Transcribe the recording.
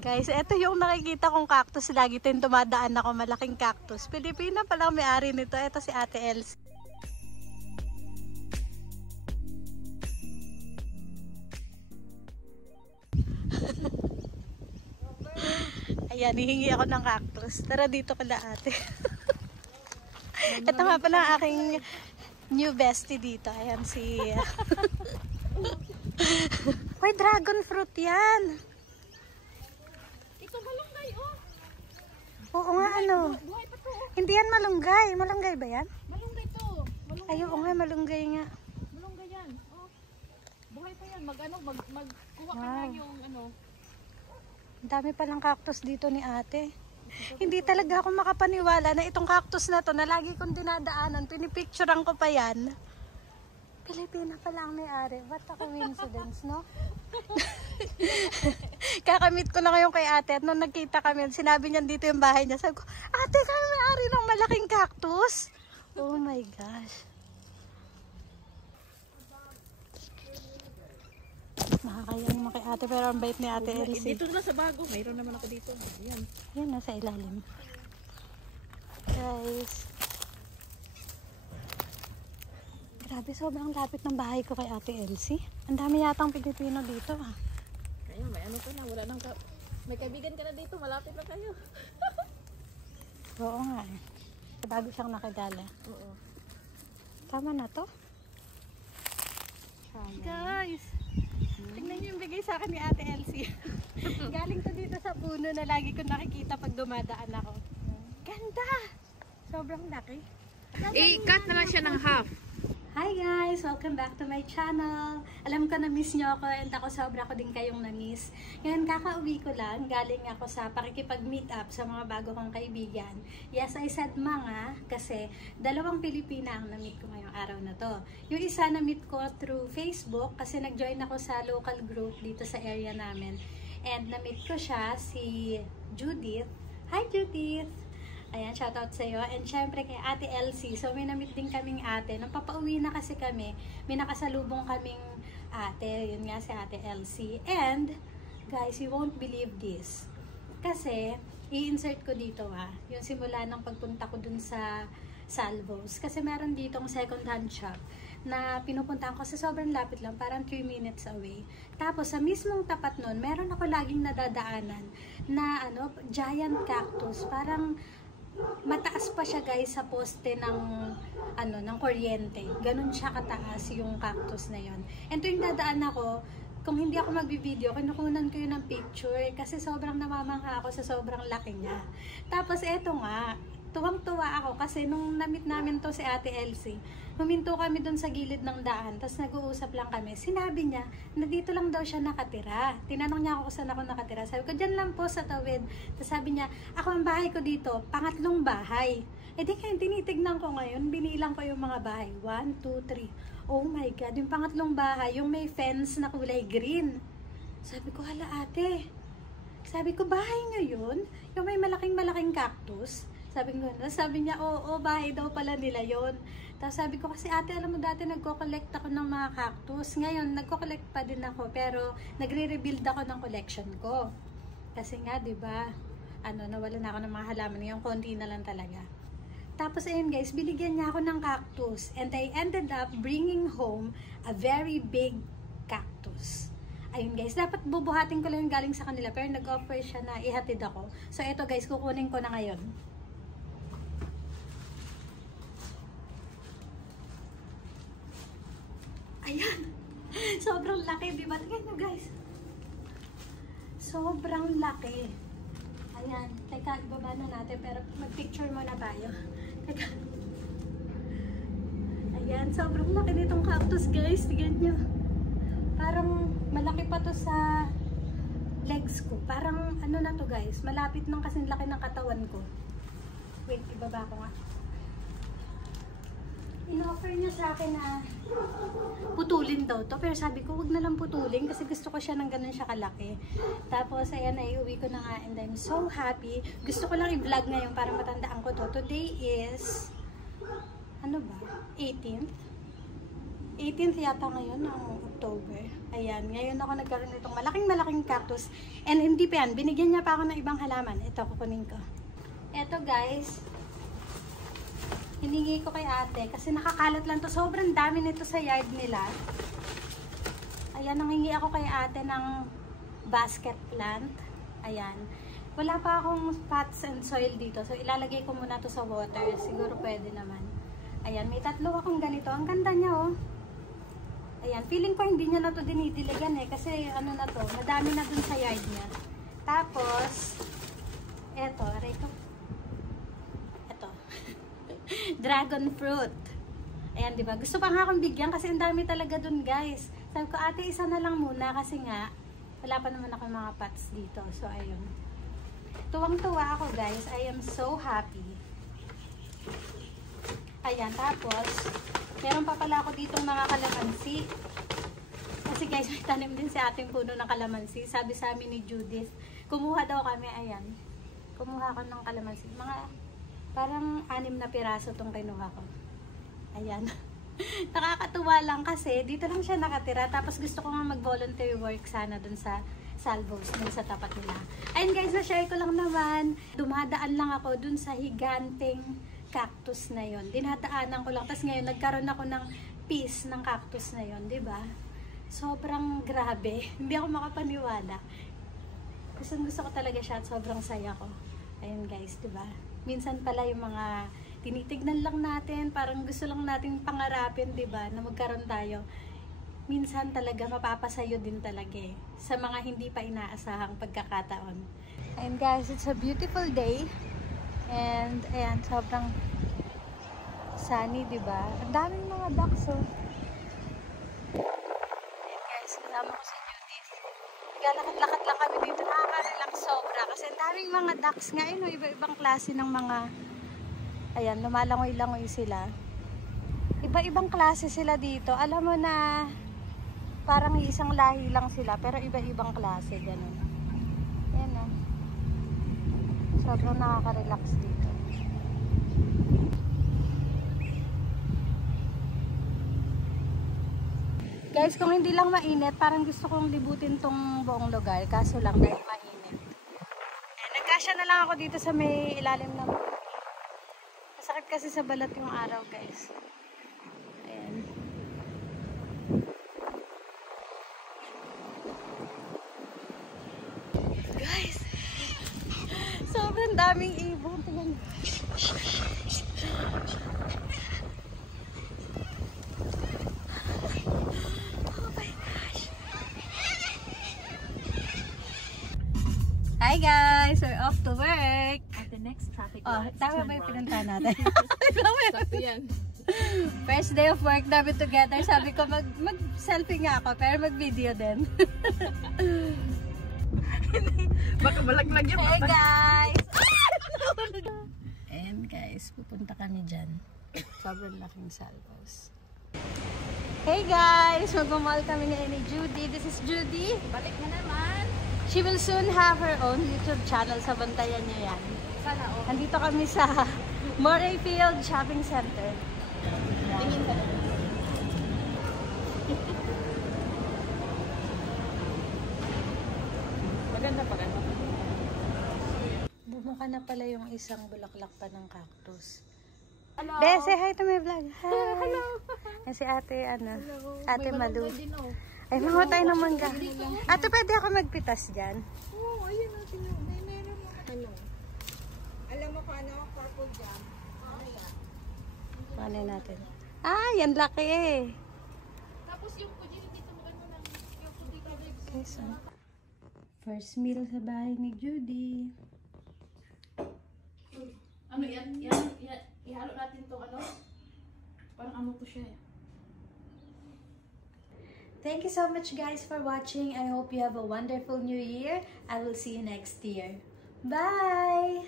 Guys, ito yung nakikita kong cactus. Lagi din dumadaan ako, malaking cactus. Pilipina palang may-ari nito. Ito si Ate Elsie. Ayan, hihingi ako ng cactus. Tara dito kala ate. Ito nga pala ang aking new bestie dito. Ayan si... Uy, dragon fruit yan. Ito malunggay, oh. Oo nga, ano. Buhay pa to, oh. Hindi yan malunggay. Malunggay ba yan? Malunggay to. Malunggay. Ay, oo nga, malunggay nga. Malunggay yan, oh. Buhay pa yan. Magkuha ka Wow. lang yung ano. Ang dami palang cactus dito ni ate. Hindi talaga ako makapaniwala na itong cactus na to na lagi kong dinadaanan. Pinipicturean ko pa yan. Pilipina pala ang may-ari. What a coincidence, no? Kakamit ko na ngayon kay ate at nung nagkita kami, sinabi niya dito yung bahay niya. Sabi ko, ate, kami may-ari ng malaking cactus. Oh my gosh. Nakakayang mo kay ate pero ang bait ni ate Elsie. Dito na sa bago. Mayroon naman ako dito. Ayan. Yan, nasa ilalim. Guys. Grabe, sobrang lapit ng bahay ko kay ate Elsie. Ang dami yatang Pilipino dito ah. Ayun, may ano to na. Wala nang may kaibigan ka na dito. Malapit na kayo. Oo nga eh. Bago siyang nakidala. Oo. Tama na to? Guys, tingnan niyo yung bigay sa akin ni ate Elsie. Galing to dito sa puno na lagi ko nakikita pag dumadaan ako. Ganda! Sobrang laki. I-cut na lang siya ng half. Hi guys! Welcome back to my channel. Alam ko na-miss nyo ako and ako sobra ko din kayong na-miss. Ngayon kakauwi ko lang. Galing ako sa pakikipag-meet up sa mga bago kong kaibigan. Yes, I said mga kasi dalawang Pilipina ang na-meet ko ngayong araw na to. Yung isa na-meet ko through Facebook kasi nag-join ako sa local group dito sa area namin. And na-meet ko siya, si Judith. Hi Judith! Ayan, shoutout sa'yo. And syempre kay Ate Elsie. So, may namit din kaming ate. Nung papauwi na kasi kami, may nakasalubong kaming ate. Yun nga si Ate Elsie. And, guys, you won't believe this. Kasi, i-insert ko dito yung simula ng pagpunta ko dun sa Salvos. Kasi meron ditong second hand shop na pinupuntahan ko sa sobrang lapit lang, parang 3 minutes away. Tapos, sa mismong tapat nun, meron ako laging nadadaanan na giant cactus. Parang mataas pa siya guys sa poste ng ng kuryente. Ganun siya kataas yung cactus na yon. And tuwing dadaan ako, kung hindi ako magbi-video, kinukunan ko yun ng picture kasi sobrang namamangha ako sa sobrang laki niya. Tapos eto nga, tuwang-tuwa ako kasi nung na-meet namin to si Ate Elsie, huminto kami dun sa gilid ng daan, tapos nag-uusap lang kami. Sinabi niya na dito lang daw siya nakatira. Tinanong niya ako kung saan ako nakatira. Sabi ko, dyan lang po sa tawid. Tapos sabi niya, ako ang bahay ko dito, pangatlong bahay. E di kaya tinitignan ko ngayon, binilang ko yung mga bahay. 1, 2, 3. Oh my God, yung pangatlong bahay, yung may fence na kulay green. Sabi ko, hala ate. Sabi ko, bahay niyo yun? Yung may malaking cactus? Sabi niya, oo, bahay daw pala nila yon. Tapos sabi ko, kasi ate, alam mo dati nagko-collect ako ng mga cactus. Ngayon, nagko-collect pa din ako, pero nagre-rebuild ako ng collection ko. Kasi nga, di ba, nawala na ako ng mga halaman. Yung konti na lang talaga. Tapos, ayun guys, binigyan niya ako ng cactus. And I ended up bringing home a very big cactus. Ayun guys, dapat bubuhatin ko lang yung galing sa kanila, pero nag-offer siya na ihatid ako. So, eto guys, kukunin ko na ngayon. Ayan. Sobrang laki, di ba? Tingnan nyo, guys. Sobrang laki. Ayan. Teka, ibaba na natin. Pero mag-picture muna tayo. Teka. Ayan. Sobrang laki nitong cactus, guys. Tingnan nyo. Parang malaki pa to sa legs ko. Parang na to, guys. Malapit ng kasing laki ng katawan ko. Wait, ibaba ko nga. In-offer niya sa akin na putulin daw to. Pero sabi ko, wag na lang putulin kasi gusto ko siya ng ganun siya kalaki. Tapos, ayan, iuwi ko na nga and I'm so happy. Gusto ko lang i-vlog ngayon para matandaan ko to. Today is, 18th? 18th yata ngayon ng October. Ayan, ngayon ako nagkaroon nitong malaking cactus. And hindi pa yan, binigyan niya pa ako ng ibang halaman. Ito, kukunin ko. Ito guys, hiningi ko kay ate kasi nakakalat lang to. Sobrang dami nito sa yard nila. Ayan, nangingi ako kay ate ng basket plant. Ayan. Wala pa akong pots and soil dito. So, ilalagay ko muna to sa water. Siguro pwede naman. Ayan, may 3 akong ganito. Ang ganda niya, oh. Ayan, feeling ko hindi niya na to dinidiligan eh. Kasi ano na to, madami na dun sa yard niya. Tapos, eto, aray ko. Eto. Dragon fruit. Ayan, diba? Gusto pa nga akong bigyan kasi ang dami talaga dun, guys. Sabi ko, ate, isa na lang muna kasi nga, wala pa naman ako mga pots dito. So, ayun. Tuwang-tuwa ako, guys. I am so happy. Ayan, tapos, meron pa pala ako ditong mga kalamansi. Kasi guys, may tanim din si ating puno ng kalamansi. Sabi sa amin ni Judith, kumuha daw kami, ayan. Kumuha ko ng kalamansi. Mga, parang 6 na piraso itong kinuha ko. Ayan. Nakakatuwa lang kasi, dito lang siya nakatira. Tapos gusto ko nga mag-volunteer work sana dun sa Salvos, dun sa tapat nila. Ayun guys, na-share ko lang naman. Dumadaan lang ako dun sa higanting cactus na yon. Dinadaanan ko lang. Tapos ngayon, nagkaroon ako ng piece ng cactus na yon, diba? Sobrang grabe. Hindi ako makapaniwala. Gusto ko talaga siya at sobrang saya ko. Ayun guys, diba? Minsan pala yung mga tinitignan lang natin, parang gusto lang natin pangarapin, diba? Na magkaroon tayo. Minsan talaga mapapasayo din talaga eh, sa mga hindi pa inaasahang pagkakataon. And guys, it's a beautiful day. And ayan, sobrang sunny, diba? Ang daming mga ducks, oh. Ayan guys, kasama ko si Judith. Lakad-lakad lang kami dito. Nakaka-relax sobra. Kasi ang daming mga ducks nga, no? Iba-ibang klase ng mga, ayan, lumalangoy-langoy sila. Iba-ibang klase sila dito. Alam mo na parang isang lahi lang sila, pero iba-ibang klase, ganun. Ayan, oh. Sobrang nakaka-relax dito. Guys, kung hindi lang mainit, parang gusto kong libutin tong buong lugar. Kaso lang dahil mainit. Nagkasya na lang ako dito sa may ilalim ng... Masakit kasi sa balat yung araw, guys. Ayan. Guys, sobrang daming ibon. Tingnan niyo. Oh my gosh. Hi guys, we're off to work. At the next traffic Oh, light, tama turn ba yung right. pinunta natin? Sakto yan. First day of work namin together. Sabi ko mag-selfie nga ako, pero mag-video din. Baka malaglag yung Hey guys! And guys, pupunta kami dyan. Sobrang laking Salvos. Hey guys! Magmamahal kami ngayon ni Judy. This is Judy. Balik na naman. She will soon have her own YouTube channel. Sa bantayan niya yan. Sana oh. Nandito kami sa Morayfield Shopping Center. Tingin ka na. Maganda pa ganda. Bumukha na pala yung isang bulaklak pa ng cactus. Hello. Be, say hi to my vlog. Hi. Hello. Yan si ate, ano, Hello. ate May Malu. malunggay din, oh. Ay, mango tayo ng mangga. Ate, pwede ako magpitas dyan? Oo, ayun natin yung meron mo. Ano? Alam mo kung ano? Purple jam. Ano yan? Ano natin? Ah, yan laki eh. Tapos yung kujiri dito maganda lang. Yung puti ka bags. Okay, so, first meal sa bahay ni Judy. Ano yan? Ihalo natin itong ano? Parang ano to siya eh. Thank you so much guys for watching. I hope you have a wonderful new year. I will see you next year. Bye!